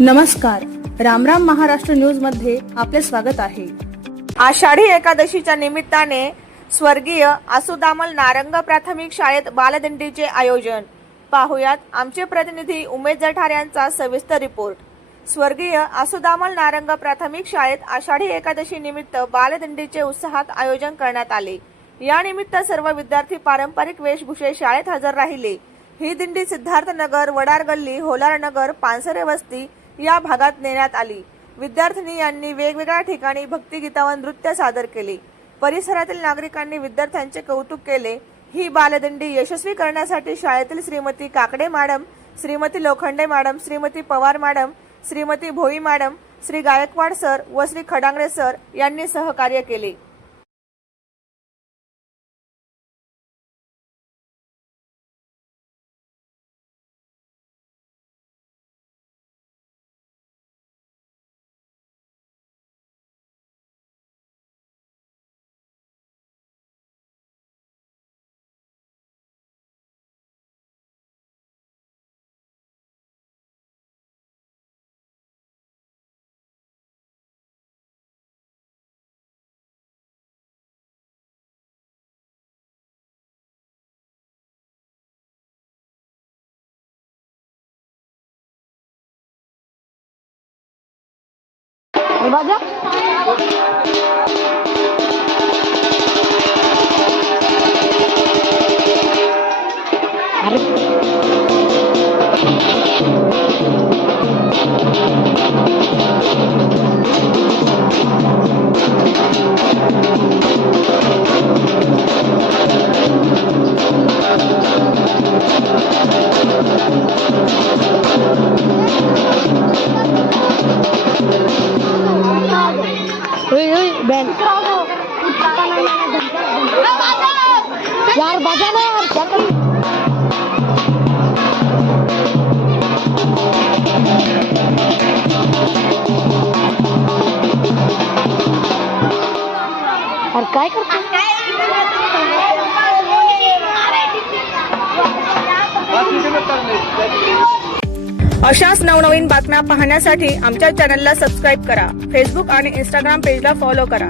नमस्कार, रामराम महाराष्ट्र न्यूज मध्ये आपले स्वागत आहे। आषाढी एकादशीच्या निमित्ताने स्वर्गीय आसुदामल नारंग प्राथमिक शाळेत बालदिंडीचे आयोजन। पाहुयात आमचे प्रतिनिधी उमेश जठार यांचा सविस्तर रिपोर्ट। स्वर्गीय आसुदामल नारंग प्राथमिक शाळेत आषाढी एकादशी निमित्त बालदिंडीचे उत्साहात आयोजन करण्यात आले। या निमित्त सर्व विद्यार्थी पारंपरिक वेशभूषेत शाळेत हजर राहिले। ही दिंडी सिद्धार्थनगर, वडार गल्ली, होलारनगर, पानसरे वस्ती या भागात नेण्यात आली। विद्यार्थिनी यांनी वेगवेगळ्या ठिकाणी भक्तिगीत व नृत्य सादर केले। परिसरातील नागरिकांनी विद्यार्थ्यांचे कौतुक केले। ही बालदिंडी यशस्वी करण्यासाठी शाळेतील Shrimati Kakade madam, Shrimati Lokhande madam, Shrimati Pawar madam, Shrimati Bhoi madam, Shri Gaikwad sir व श्री खडांगरे सर यांनी सहकार्य केले। बाजा Ben यार बजा ना यार क्या कर और काय करते अशाच नवनवीन बातम्या पाहण्यासाठी आमच्या चॅनलला सबस्क्राइब करा। फेसबुक आणि इंस्टाग्राम पेजला फॉलो करा।